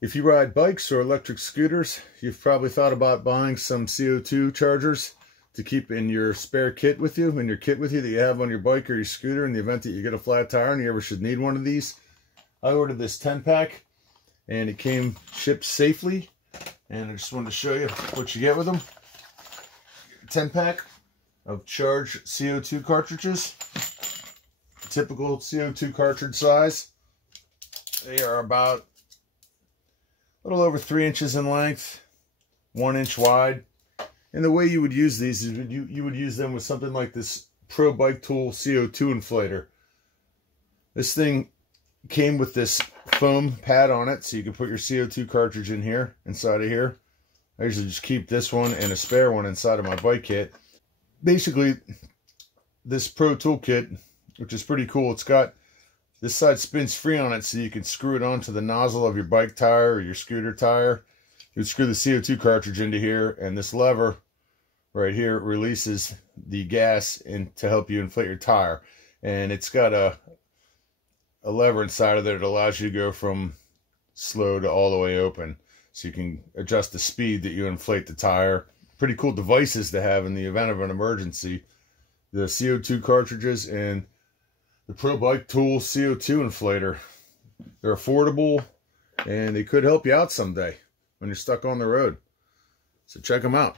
If you ride bikes or electric scooters, you've probably thought about buying some CO2 chargers to keep in your spare kit with you, that you have on your bike or your scooter in the event that you get a flat tire and you ever should need one of these. I ordered this 10-pack and it came shipped safely, and I just wanted to show you what you get with them. 10-pack of charged CO2 cartridges, typical CO2 cartridge size. They are about a little over 3 inches in length, 1 inch wide. And the way you would use these is you would use them with something like this Pro Bike Tool CO2 inflator. This thing came with this foam pad on it, so you can put your CO2 cartridge in here, inside of here. I usually just keep this one and a spare one inside of my bike kit. Basically, this Pro Toolkit, which is pretty cool, it's got this side spins free on it, so you can screw it onto the nozzle of your bike tire or your scooter tire. You would screw the CO2 cartridge into here, and this lever right here releases the gas to help you inflate your tire. And it's got a lever inside of there that allows you to go from slow to all the way open, so you can adjust the speed that you inflate the tire. Pretty cool devices to have in the event of an emergency. The CO2 cartridges and the Pro Bike Tool CO2 inflator. They're affordable, and they could help you out someday when you're stuck on the road. So check them out.